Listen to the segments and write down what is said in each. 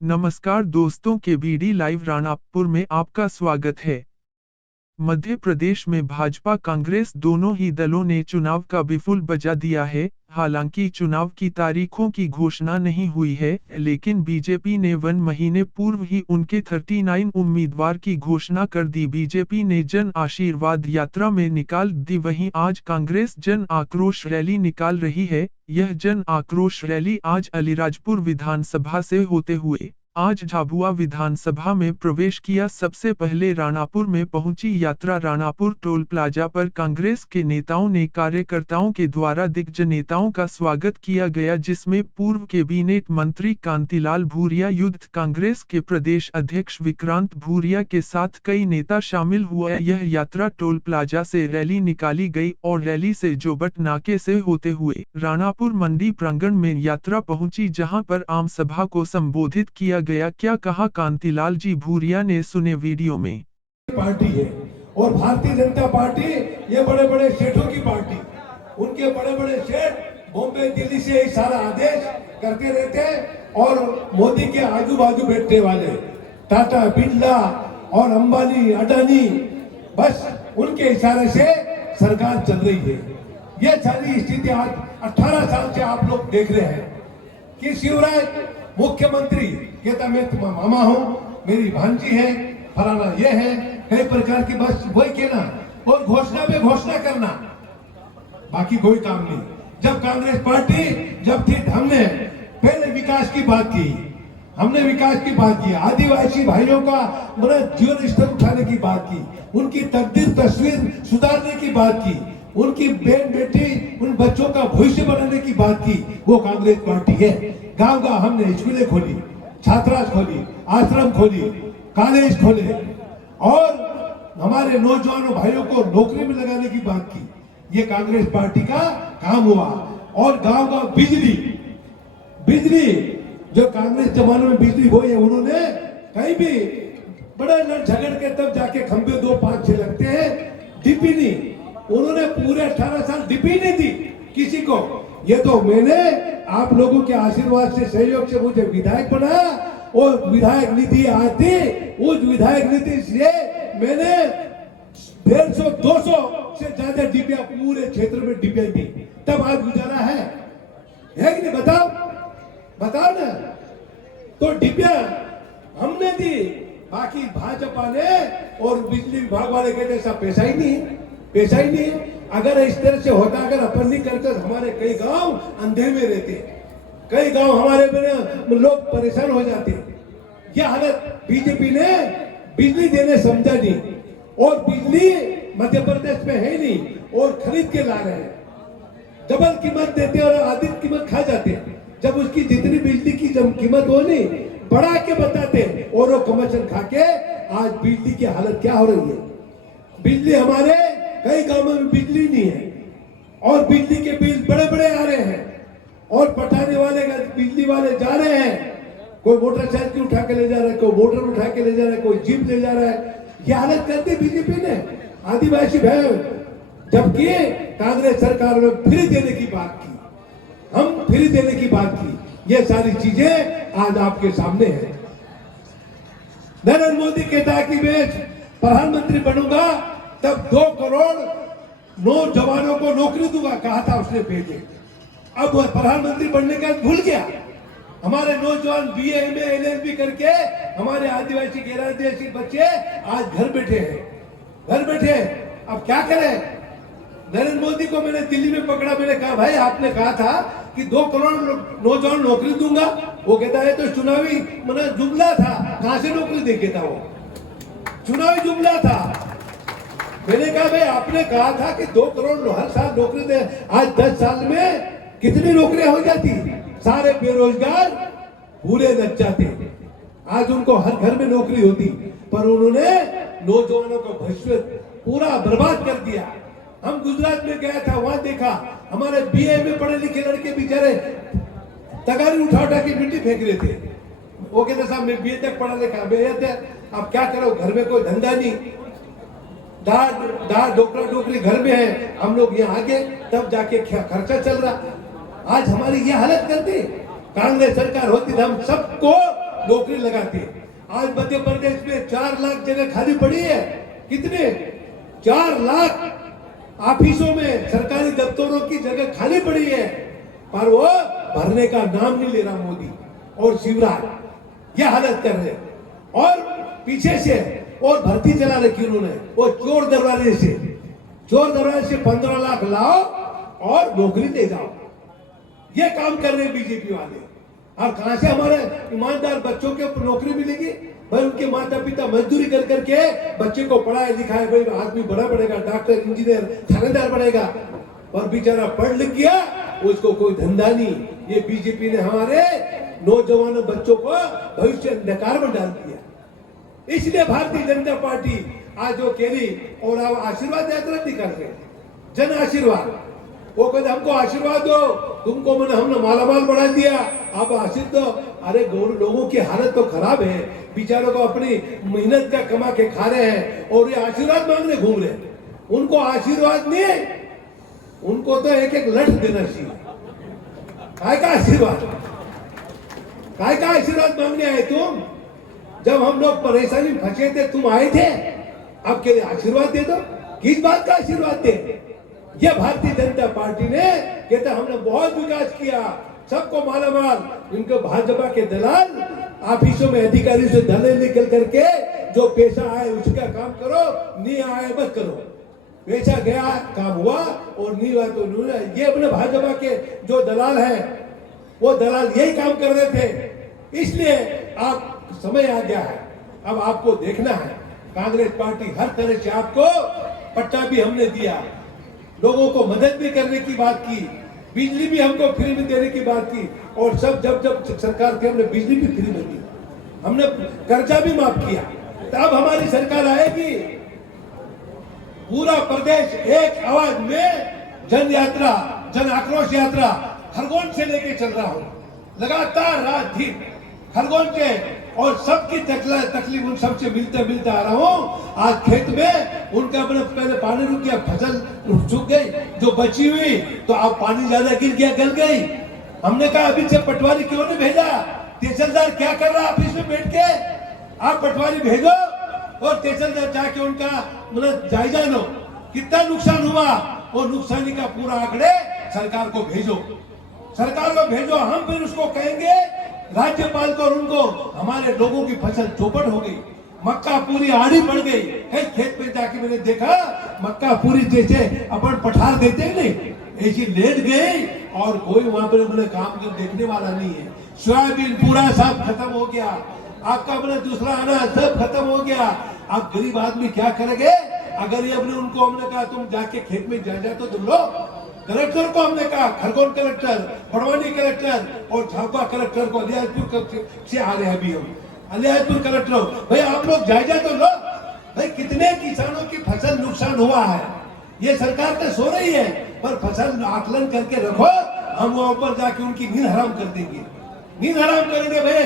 नमस्कार दोस्तों के बीडी लाइव राणापुर में आपका स्वागत है। मध्य प्रदेश में भाजपा कांग्रेस दोनों ही दलों ने चुनाव का बिफुल बजा दिया है। हालांकि चुनाव की तारीखों की घोषणा नहीं हुई है, लेकिन बीजेपी ने 1 महीने पूर्व ही उनके 39 उम्मीदवार की घोषणा कर दी। बीजेपी ने जन आशीर्वाद यात्रा में निकाल दी, वहीं आज कांग्रेस जन आक्रोश रैली निकाल रही है। यह जन आक्रोश रैली आज अलीराजपुर विधानसभा से होते हुए आज झाबुआ विधानसभा में प्रवेश किया। सबसे पहले राणापुर में पहुंची यात्रा। राणापुर टोल प्लाजा पर कांग्रेस के नेताओं ने कार्यकर्ताओं के द्वारा दिग्गज नेताओं का स्वागत किया गया, जिसमें पूर्व कैबिनेट मंत्री कांतिलाल भूरिया, यूथ कांग्रेस के प्रदेश अध्यक्ष विक्रांत भूरिया के साथ कई नेता शामिल हुआ। यह यात्रा टोल प्लाजा से रैली निकाली गई और रैली से जोबट नाके से होते हुए राणापुर मंडी प्रांगण में यात्रा पहुंची, जहां पर आम सभा को संबोधित किया गया। क्या कहा कांतिलाल जी भूरिया ने, सुने वीडियो में। पार्टी है और भारतीय जनता पार्टी ये बड़े बड़े सेठों की पार्टी, उनके बड़े बड़े सेठ बॉम्बे दिल्ली से सारा आदेश करते रहते हैं और मोदी के आजू बाजू बैठने वाले टाटा, बिरला और अंबानी, अडानी, बस उनके इशारे से सरकार चल रही है। ये सारी स्थिति आज 18 साल से आप लोग देख रहे हैं कि शिवराज मुख्यमंत्री कहता मैं तुम्हारा मामा हूँ, मेरी भांजी है, फलाना ये है, कई प्रकार की बस वही कहना और घोषणा पे घोषणा करना, बाकी कोई काम नहीं। जब कांग्रेस पार्टी जब थी, हमने पहले विकास की बात की, हमने विकास की बात की, आदिवासी भाइयों का जीवन स्तर उठाने की बात की, उनकी तकदीर तस्वीर सुधारने की बात की, उनकी बहन बेटी उन बच्चों का भविष्य बनाने की बात की। वो कांग्रेस पार्टी है। गांव गांव हमने स्कूलें खोली, छात्रावास खोली, आश्रम खोली, कॉलेज खोले और हमारे नौजवानों भाइयों को नौकरी में लगाने की बात की। ये कांग्रेस पार्टी का काम हुआ। और गांव गांव बिजली, जो कांग्रेस जमाने में बिजली हुई है, उन्होंने कहीं भी बड़ा लड़ झगड़ के तब जाके खंभे 2, 5, 6 लगते हैं, डीपी नहीं, उन्होंने पूरे 18 साल डीपी नहीं दी किसी को। ये तो मैंने आप लोगों के आशीर्वाद से, सहयोग से मुझे विधायक बनाया और विधायक निधि आती, उस विधायक निधि से मैंने 150-200 से ज्यादा डिबिया पूरे क्षेत्र में डिबिया दी, तब आज गुजारा है कि नहीं? बताओ ना। तो डिबिया हमने दी, बाकी भाजपा ने और बिजली विभाग वाले कहते ऐसा पैसा ही नहीं। अगर इस तरह से होता, अगर अपन नहीं करते, हमारे कई गांव अंधे में रहते, कई गांव हमारे लोग परेशान हो जाते। यह हालत बीजेपी ने बिजली देने समझा नहीं, और बिजली मध्य प्रदेश में है नहीं और खरीद के ला रहे हैं, डबल कीमत देते और आधी कीमत खा जाते। जब उसकी जितनी बिजली की कीमत हो नहीं, बढ़ा के बताते और वो कमीशन खा के आज बिजली की हालत क्या हो रही है। बिजली हमारे कई गांवों में बिजली नहीं है और बिजली के बिल बड़े बड़े आ रहे हैं और पटाने वाले बिजली वाले जा रहे हैं, कोई मोटरसाइकिल उठा के ले जा रहा है, कोई मोटर उठा के ले जा रहा है, कोई जीप ले जा रहा है। ये हालत करती बीजेपी ने आदिवासी भाई, जबकि कांग्रेस सरकार ने फ्री देने की बात की, हम फ्री देने की बात की। ये सारी चीजें आज आपके सामने है। नरेंद्र मोदी कहता है कि मैं प्रधानमंत्री बनूंगा तब 2 करोड़ नौजवानों को नौकरी दूंगा, कहा था उसने भेजे। अब वह प्रधानमंत्री बनने का भूल गया। हमारे नौजवान बीए, एमए, एलएलबी करके हमारे आदिवासी गैर आदिवासी बच्चे आज घर बैठे। अब क्या करें? नरेंद्र मोदी को मैंने दिल्ली में पकड़ा, मैंने कहा भाई आपने कहा था कि 2 करोड़ नौजवान नौकरी दूंगा। वो कहता है तो चुनावी जुमला था, कहां से नौकरी देखे था? वो चुनावी जुमला था। मैंने कहा भाई आपने कहा था कि 2 करोड़ हर साल नौकरी दे, आज 10 साल में कितनी नौकरियां हो जाती? सारे बेरोजगार भूले लग जाते। आज उनको हर घर में नौकरी होती, पर उन्होंने नौजवानों का भविष्य पूरा बर्बाद कर दिया। हम गुजरात में गया था, वहां देखा हमारे बीए में पढ़े लिखे लड़के बेचारे तगारी उठा के मिट्टी फेंक रहे थे। वो कहते साहब मैं बीए तक पढ़ा लिखा, अब क्या करो, घर में कोई धंधा नहीं, दार डोकरी घर में है, हम लोग यहाँ आगे तब जाके खर्चा चल रहा। आज हमारी ये हालत करती। कांग्रेस सरकार होती तो हम सबको नौकरी लगाते हैं। आज मध्य प्रदेश में 4 लाख जगह खाली पड़ी है। कितने? 4 लाख ऑफिसों में, सरकारी दफ्तरों की जगह खाली पड़ी है, पर वो भरने का नाम नहीं ले रहा मोदी और शिवराज। ये हालत कर रहे हैं। और पीछे से और भर्ती चला रखी उन्होंने, वो चोर दरवाजे से 15 लाख लाओ और नौकरी दे जाओ। ये काम कर रहे हैं बीजेपी वाले। और कहां से हमारे ईमानदार बच्चों के नौकरी मिलेगी? भाई उनके माता पिता मजदूरी कर करके बच्चे को पढ़ाए लिखाए, भाई आदमी बड़ा बनेगा, डॉक्टर इंजीनियर थानेदार बनेगा, और बेचारा पढ़ लिख गया, उसको कोई धंधा नहीं। ये बीजेपी ने हमारे नौजवानों बच्चों को भविष्य अंधकार में डाल दिया। इसलिए भारतीय जनता पार्टी आज वो केरी और अब आशीर्वाद यात्रा निकाल रहे, जन आशीर्वाद। वो कहते हमको आशीर्वाद दो, तुमको हमने मालामाल बढ़ा दिया, आप आशीर्वाद दो। अरे लोगों की हालत तो खराब है, बेचारों को अपनी मेहनत का कमा के खा रहे हैं और ये आशीर्वाद मांगने घूम रहे हैं। उनको आशीर्वाद नहीं, उनको तो एक एक लठ देना चाहिए। काय का आशीर्वाद? काय का आशीर्वाद मांगने आए तुम? जब हम लोग परेशानी में फंसे थे तुम आए थे, अब के लिए आशीर्वाद दे दो। किस बात का आशीर्वाद दे? ये भारतीय जनता पार्टी ने कहता हमने बहुत विकास किया, सबको मालामाल। इनको भाजपा के दलाल ऑफिसों में अधिकारी से धरने निकल करके जो पैसा आए उसका काम करो, नहीं आए मत करो। पैसा गया काम हुआ और नहीं हुआ तो नहीं। ये अपने भाजपा के जो दलाल हैं, वो दलाल यही काम कर रहे थे। इसलिए आप समय आ गया है, अब आपको देखना है। कांग्रेस पार्टी हर तरह से आपको पट्टा भी हमने दिया, लोगों को मदद भी करने की बात की, बिजली भी हमको फ्री में देने की बात की, और सब जब सरकार थी हमने बिजली भी फ्री में दी, हमने कर्जा भी माफ किया। तब हमारी सरकार आएगी, पूरा प्रदेश एक आवाज में जन यात्रा, जन आक्रोश यात्रा खरगोन से लेके चल रहा हूं, लगातार रात दिन खरगोन के, और सबकी तकलीफ उन सबसे मिलते आ रहा हूँ। आज खेत में उनका अपने पहले पानी रुक गया, फसल सूख गई, जो बची हुई तो अब पानी ज्यादा गिर गया, गल गई। हमने कहा अभी से पटवारी क्यों नहीं भेजा? तहसीलदार क्या कर रहा ऑफिस में बैठ के? आप पटवारी भेजो और तहसीलदार जाके उनका मतलब जायजा लो, कितना नुकसान हुआ, और नुकसानी का पूरा आंकड़े सरकार को भेजो, सरकार को भेजो। हम फिर उसको कहेंगे राज्यपाल को, और उनको हमारे लोगों की फसल चौपट हो गई, मक्का पूरी आड़ी पड़ गई है। खेत पे जाके मैंने देखा मक्का पूरी जैसे अपन पठार देते हैं नहीं, ऐसी लेट गई, और कोई वहां पर अपने काम कर देखने वाला नहीं है। सोयाबीन पूरा सब खत्म हो गया, आपका अपना दूसरा अनाज सब खत्म हो गया। आप गरीब आदमी क्या करेंगे? अगर ये अपने उनको हमने कहा तुम जाके खेत में जा तो तुम लोग, कलेक्टर को हमने कहा, खरगोन कलेक्टर, बड़वानी कलेक्टर और झाबुआ कलेक्टर को, अलियाजपुर से आ रहे हैं अभी हम, अलियाजपुर कलेक्टर, भाई आप लोग जायजा तो लो, भाई कितने किसानों की फसल नुकसान हुआ है। ये सरकार तो सो रही है, पर फसल आकलन करके रखो, हम वहां पर जाके उनकी नींद हराम कर देंगे, नींद हराम करेंगे। भाई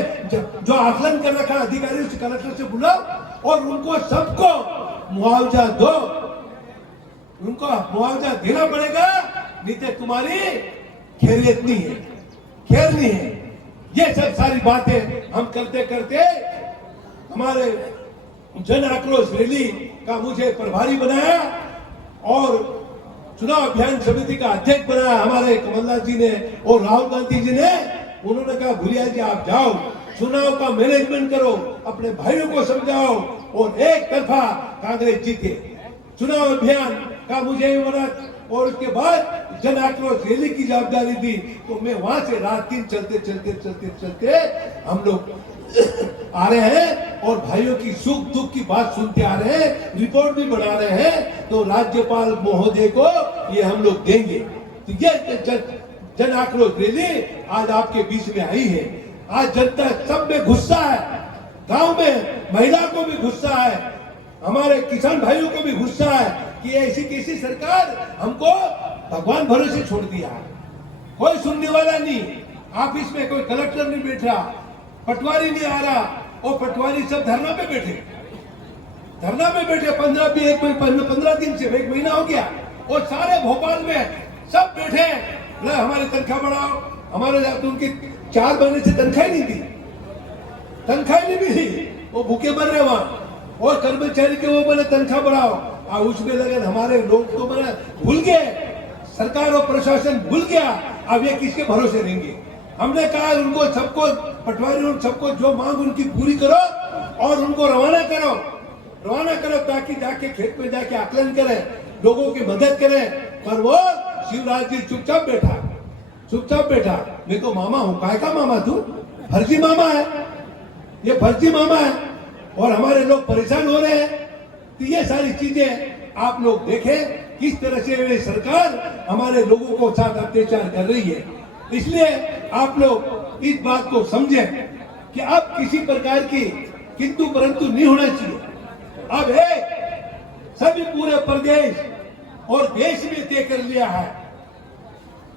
जो आकलन कर रखा अधिकारी उस कलेक्टर से बुलाओ और उनको सबको मुआवजा दो, उनको मुआवजा देना पड़ेगा, नहीं तो तुम्हारी खैरियत नहीं है, खैर नहीं है। ये सब सारी बातें हम करते करते हमारे जन आक्रोश रैली का मुझे प्रभारी बनाया और चुनाव अभियान समिति का अध्यक्ष बनाया हमारे कमलनाथ जी ने और राहुल गांधी जी ने। उन्होंने कहा भूलिया जी आप जाओ, चुनाव का मैनेजमेंट करो, अपने भाइयों को समझाओ और एक तरफा कांग्रेस जीते। चुनाव अभियान का मुझे मदद और उसके बाद जन आक्रोश रैली की जवाबदारी दी, तो मैं वहां से रात दिन चलते हम लोग आ रहे हैं और भाइयों की सुख दुख की बात सुनते आ रहे हैं, रिपोर्ट भी बना रहे हैं। तो राज्यपाल महोदय को ये हम लोग देंगे। तो ये जन आक्रोश रैली आज आपके बीच में आई है। आज जनता सब में गुस्सा है, गांव में महिला को भी गुस्सा है, हमारे किसान भाइयों को भी गुस्सा है कि ऐसी कैसी सरकार हमको भगवान भरोसे छोड़ दिया है। कोई सुनने वाला नहीं, ऑफिस में कोई कलेक्टर नहीं बैठ रहा, पटवारी नहीं आ रहा, और पटवारी सब धरना पे बैठे 15 दिन से, 1 महीना हो गया, और सारे भोपाल में सब बैठे हमारी तनख्वाह बढ़ाओ, हमारे उनकी 4 महीने से तनख्वाह नहीं दी। तनख्वाह नहीं मिली, वो भूखे मर रहे वहां। और कर्मचारी के वो बोले तनख्वाह बढ़ाओ, और उसमें लगे हमारे लोग तो मैंने भूल गए, सरकार और प्रशासन भूल गया, अब ये किसके भरोसे रहेंगे। हमने कहा उनको सबको पटवारी, उन सबको जो मांग उनकी पूरी करो और उनको रवाना करो ताकि जाके खेत में जाके आकलन करें, लोगों की मदद करें। पर वो शिवराज जी चुपचाप बैठा। मैं तो मामा हूँ, काय का मामा तू? फर्जी मामा है, ये फर्जी मामा है, और हमारे लोग परेशान हो रहे हैं। तो ये सारी चीजें आप लोग देखें किस तरह से ये सरकार हमारे लोगों को साथ अत्याचार कर रही है। इसलिए आप लोग इस बात को समझें कि अब किसी प्रकार की किंतु परंतु नहीं होना चाहिए। अब सभी पूरे प्रदेश और देश में तय कर लिया है।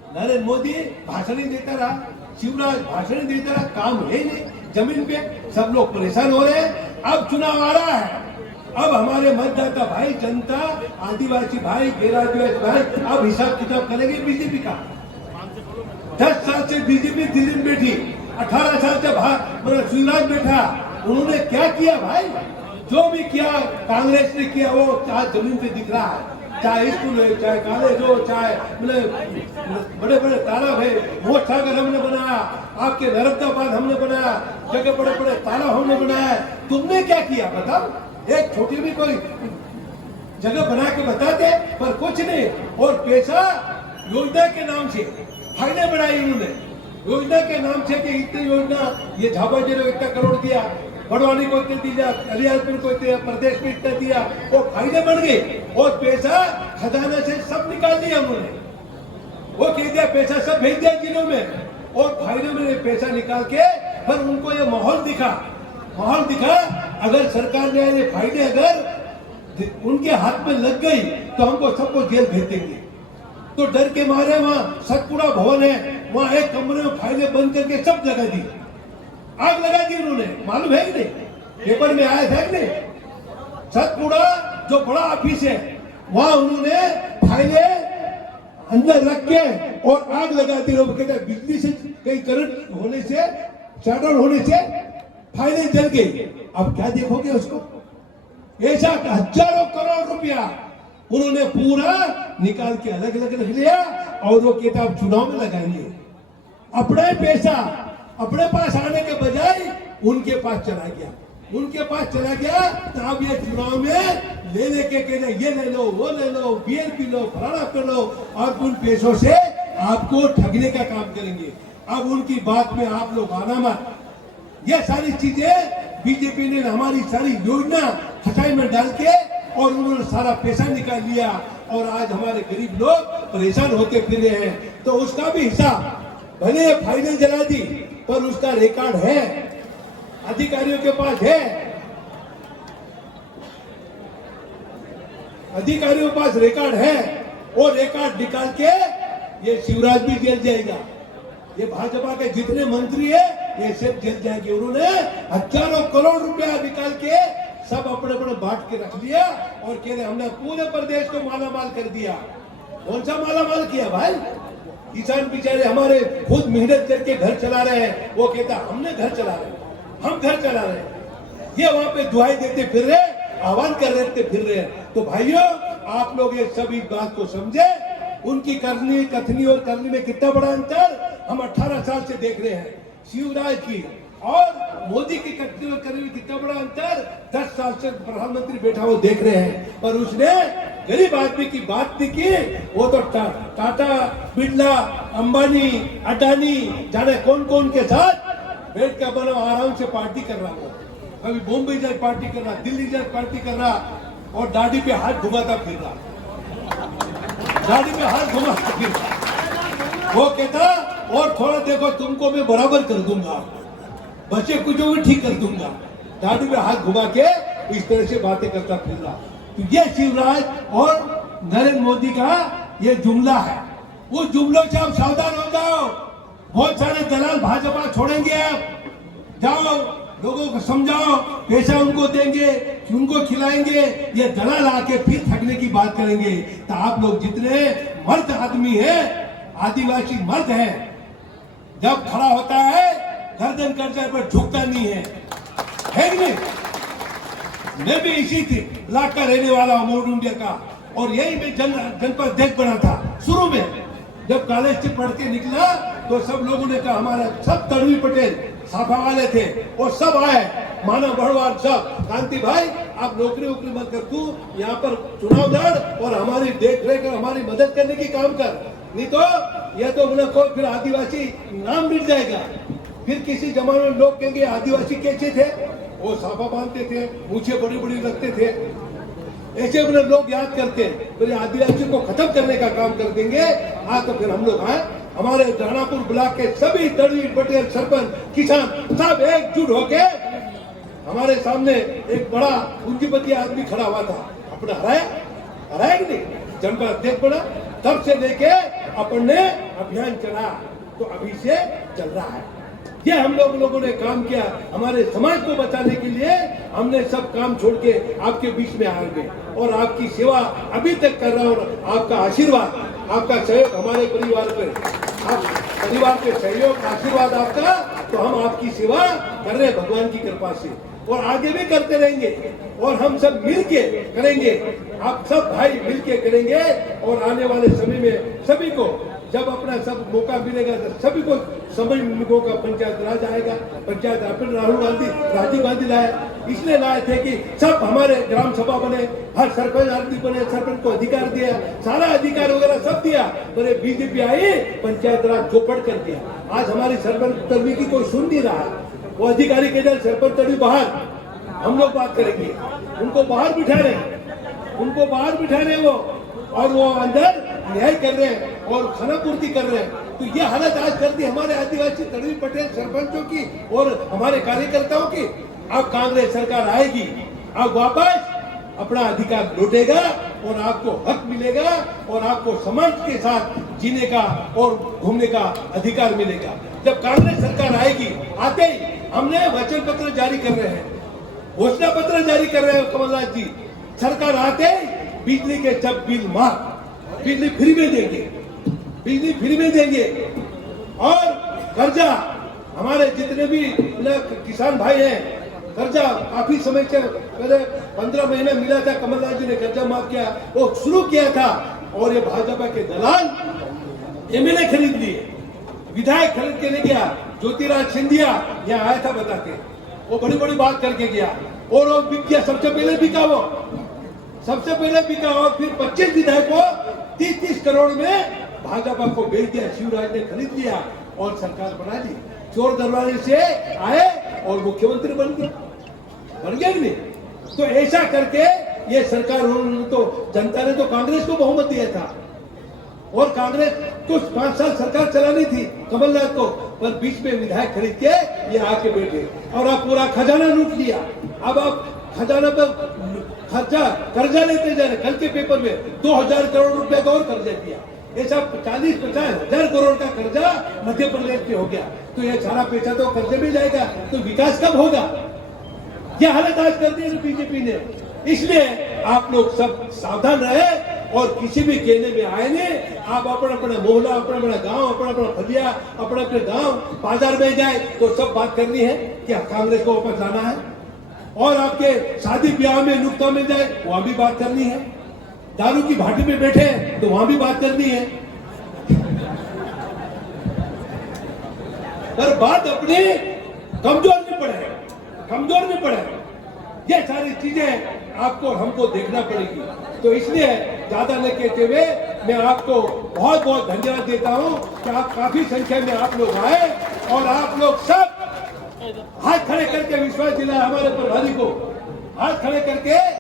नरेंद्र मोदी भाषण ही देता रहा, शिवराज भाषण ही देता रहा, काम है नहीं जमीन पे, सब लोग परेशान हो रहे हैं। अब चुनाव आ रहा है, अब हमारे मतदाता भाई, जनता, आदिवासी भाई, गैर आदिवासी भाई अब हिसाब किताब करेंगे बीजेपी का। 10 साल से बीजेपी दिल्ली में बैठी, 18 साल से शिवराज बैठा, उन्होंने क्या किया भाई? जो भी किया कांग्रेस ने किया वो आज जमीन पे दिख रहा है। चाहे स्कूल है, चाहे कॉलेज हो, चाहे बड़े बड़े तालाब है, मोट सागर हमने बनाया, आपके नर्मदा बांध हमने बनाया, जगह बड़े बड़े तालाब हमने बनाया। तुमने क्या किया बताओ? एक छोटी भी कोई जगह बना के बताते, पर कुछ नहीं। और पैसा योजना के नाम से फायदे बढ़ाई उन्होंने, योजना के नाम से कि इतनी योजना, ये झाबा जी ने इतना करोड़ दिया, बड़वानी को इतना दिया, अलियासपुर को इतना, प्रदेश में इतना दिया, वो फायदे बढ़ गए और पैसा खजाना से सब निकाल दिया उन्होंने। वो कह दिया पैसा सब भेज दिया जिलों में, और फायदे में पैसा निकाल के पर उनको ये माहौल दिखा। अगर सरकार ने ये फायदे अगर उनके हाथ में लग गई तो हमको सबको जेल भेज देंगे। तो डर के मारे वहाँ सतपुड़ा भवन है, वहाँ एक कमरे में फाइलें बंद करके सब लगा दी, आग लगा दी उन्होंने। मालूम है कि नहीं? पेपर में आया था कि नहीं? सतपुड़ा जो बड़ा ऑफिस है वहाँ उन्होंने फाइलें अंदर रख के और आग लगा दी। लोग कहते बिजली से कहीं करंट होने से, शटडाउन होने से फाइलें जल गई। अब क्या देखोगे उसको? ऐसा हजारों करोड़ रुपया उन्होंने पूरा निकाल के अलग अलग रख लिया, और वो किताब चुनाव में लगाएंगे। अपना पैसा अपने पास आने के बजाय उनके पास चला गया। तो अब ये चुनाव में लेने के कहने ये ले लो, वो ले लो, बियर पी लो, फलाना कर लो, और उन पैसों से आपको ठगने का काम करेंगे। अब उनकी बात में आप लोग आना मत। ये सारी चीजें बीजेपी ने हमारी सारी योजना खटाई में डाल के और उन्होंने सारा पैसा निकाल लिया, और आज हमारे गरीब लोग परेशान होते फिर रहे हैं। तो उसका भी हिसाब, भले फाइलें जला दी पर उसका रिकॉर्ड है, अधिकारियों के पास है, अधिकारियों के पास रिकॉर्ड है। और रिकॉर्ड निकाल के ये शिवराज भी जेल जाएगा, ये भाजपा के जितने मंत्री है ये सब जेल जाएंगे। उन्होंने हजारों करोड़ रुपया निकाल के सब अपने अपने बांट के रख लिया, और कह रहे हमने पूरे प्रदेश को माला माल कर दिया। कौन सा माला माल किया भाई? किसान बेचारे हमारे खुद मेहनत करके घर चला रहे हैं, वो कहता हमने घर चला रहे हैं, हम घर चला रहे हैं। ये वहां पे दुआई देते फिर रहे, आह्वान कर रहे फिर रहे। तो भाइयों आप लोग ये सभी बात को समझे, उनकी करनी कथनी और करनी में कितना बड़ा अंतर हम 18 साल से देख रहे हैं। शिवराज की और मोदी की कथनी और करनी में कितना बड़ा अंतर 10 साल से प्रधानमंत्री बैठा वो देख रहे हैं। पर उसने गरीब आदमी की बात नहीं की। वो तो टाटा, बिरला, अंबानी, अडानी, जाने कौन कौन के साथ बैठ कर बना आराम से पार्टी कर रहा हो। कभी बॉम्बे जाए पार्टी कर रहा, दिल्ली जाए पार्टी कर रहा, और दाढ़ी पे हाथ घुमाता फिर रहा, दाढ़ी पे हाथ घुमाता फिर रहा। वो कहता और थोड़ा देखो तुमको मैं बराबर कर दूंगा, बच्चे कुछ भी ठीक कर दूंगा। दाढ़ी पे हाथ घुमा के इस तरह से बातें करता फिर रहा। तो ये शिवराज और नरेंद्र मोदी का ये जुमला है। उस जुमलों से आप सावधान हो जाओ। बहुत सारे दलाल भाजपा छोड़ेंगे, आप जाओ लोगों को समझाओ, पैसा उनको देंगे, उनको खिलाएंगे, ये दलाल आके फिर ठगने की बात करेंगे। तो आप लोग जितने मर्द आदमी है, आदिवासी मर्द है, जब खड़ा होता है गर्दन कर जाए पर झुकता नहीं है। है कि नहीं? मैं भी इसी थी ब्लॉक का रहने वाला हूं, मोड इंडिया का, और यही मैं जनपद अध्यक्ष बना था शुरू में। जब कॉलेज से पढ़ के निकला तो सब लोगों ने कहा, हमारा सब तड़वी पटेल साफा वाले थे और सब आए, मानव भड़वाल सब, कांति भाई आप नौकरी वोकरी मत कर, तू यहाँ पर चुनाव लड़ और हमारी देख रेख और हमारी मदद करने की काम कर, नहीं तो यह तो उन्हें को फिर आदिवासी नाम मिल जाएगा। फिर किसी जमाने में लोग कहेंगे आदिवासी कैसे थे, वो साफा बांधते थे, मूछें बड़ी बड़ी रखते थे, ऐसे अपने लोग याद करते हैं। फिर आदिवासी को खत्म करने का काम कर देंगे। हाँ तो फिर हम लोग आए, हमारे राणापुर ब्लॉक के सभी तड़वी पटेल सरपंच किसान सब एकजुट होके हमारे सामने एक बड़ा पूंजीपति आदमी खड़ा हुआ था, अपना हराया कि नहीं, जनपद अध्यक्ष बना। तब से लेके अपन ने अभियान चला तो अभी से चल रहा है। ये हम लोगों ने काम किया, हमारे समाज को बचाने के लिए हमने सब काम छोड़ के आपके बीच में आ गए और आपकी सेवा अभी तक कर रहा हूं। आपका आशीर्वाद, आपका सहयोग हमारे परिवार पे, आप परिवार पे सहयोग आशीर्वाद आपका, तो हम आपकी सेवा कर रहे हैं भगवान की कृपा से और आगे भी करते रहेंगे और हम सब मिलके करेंगे, आप सब भाई मिलके करेंगे। और आने वाले समय में सभी को जब अपना सब मौका मिलेगा तो सभी को समझ होगा, पंचायत राज आएगा। पंचायत अपन राजीव गांधी लाया, इसलिए लाए थे कि सब हमारे ग्राम सभा बने, हर सरपंच आदमी बने, सरपंच को अधिकार दिया, सारा अधिकार वगैरह सब दिया। पर बीजेपी आई, पंचायत राज चौपट कर दिया। आज हमारी सरपंच तड़वी की कोई सुन नहीं रहा, वो अधिकारी के जल सरपंच तड़वी बाहर, हम लोग बात करेंगे, उनको बाहर बिठा रहे वो, और वो अंदर न्याय कर रहे हैं और खाना पूर्ति कर रहे हैं। तो ये हालत आज कर दी हमारे आदिवासी तड़वी पटेल सरपंचों की और हमारे कार्यकर्ताओं की। अब कांग्रेस सरकार आएगी, अब वापस अपना अधिकार लौटेगा और आपको हक मिलेगा और आपको समाज के साथ जीने का और घूमने का अधिकार मिलेगा। जब कांग्रेस सरकार आएगी, आते ही हमने वचन पत्र जारी कर रहे हैं, घोषणा पत्र जारी कर रहे हैं कमलनाथ जी। सरकार आते ही बिजली के सब बिल माफ, बिजली फ्री में देंगे और कर्जा हमारे जितने भी किसान भाई हैं, कर्जा काफी समय से पहले 15 महीने मिला था, कमलनाथ जी ने कर्जा माफ किया, वो शुरू किया था। और ये भाजपा के दलाल एमएलए खरीद लिए, विधायक खरीद के ले गया, ज्योतिराज सिंधिया यहाँ आया था बताते, वो बड़ी बड़ी बात करके गया और वो बिक गया, सबसे पहले बिका और फिर 25 विधायकों 30-30 करोड़ में भाजपा को बेच दिया, शिवराज ने खरीद लिया और सरकार बना ली। चोर दरवाजे से आए और मुख्यमंत्री बन गया कि नहीं? तो ऐसा करके ये सरकार, तो जनता ने तो कांग्रेस को बहुमत दिया था और कांग्रेस कुछ 5 साल सरकार चलानी थी कमलनाथ को, पर बीच में विधायक खरीद के ये आके बैठे और आप पूरा खजाना लूट लिया। अब आप खजाना पर कर्जा लेते जा रहे। कल के पेपर में 2000 करोड़ रुपए का और कर्जा दिया, ऐसा 40-50 हजार करोड़ का कर्जा मध्य प्रदेश पे हो गया। तो ये सारा पैसा तो कर्जे में जाएगा, तो विकास कब होगा? ये हालत आज कर दी है बीजेपी ने। इसलिए आप लोग सब सावधान रहे और किसी भी कहने में आए नहीं। आप अपना मोहल्ला, अपना गांव, अपना फलिया, अपने गांव बाजार में जाए तो सब बात करनी है कि कांग्रेस को वापस लाना है, और आपके शादी ब्याह में नुक्ता मिल जाए वहां भी बात करनी है, दारू की भाटी में बैठे तो वहां भी बात करनी है। पर बात अपनी कमजोर में पड़े, ये सारी चीजें आपको हमको देखना पड़ेगी। तो इसलिए ज्यादा न कहते हुए मैं आपको बहुत बहुत धन्यवाद देता हूं कि आप काफी संख्या में आप लोग आए और आप लोग सब हाथ खड़े करके विश्वास दिलाया हमारे प्रभारी को, हाथ खड़े करके